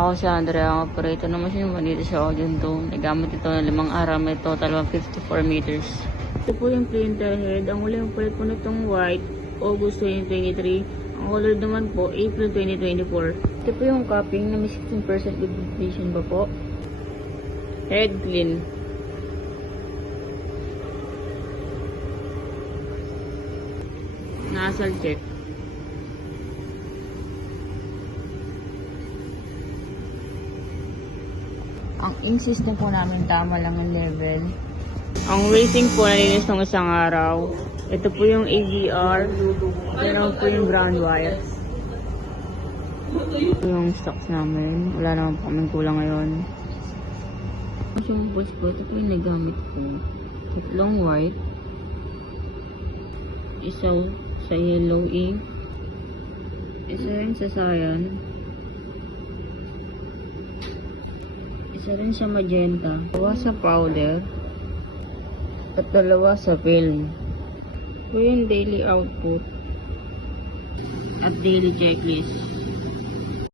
Ako si Andrea, ang operator ng machine dito sa Audion Dome. Nagamit ito ng 5 araw, may total of 54 meters. Ito po yung printer head. Ang uling palit po nitong white, August 2023. Ang color naman po, April 2024. Ito po yung cupping na may 16% good completion ba po. Head clean. Nasal check. Ang ink system po namin tama lang ang level. Ang rating po nalinis ng isang araw. Ito po yung AVR. Yan po yung ground wire. Ito yung stocks namin. Wala naman po kaming kulang ngayon. Yung boss po, ito po yung nagamit ko. Tatlong white. Isa sa yellow ink. Isa rin sa cyan. Isa rin sa magenta. Dalawa sa powder. At dalawa sa film. Ito yung daily output. At daily checklist.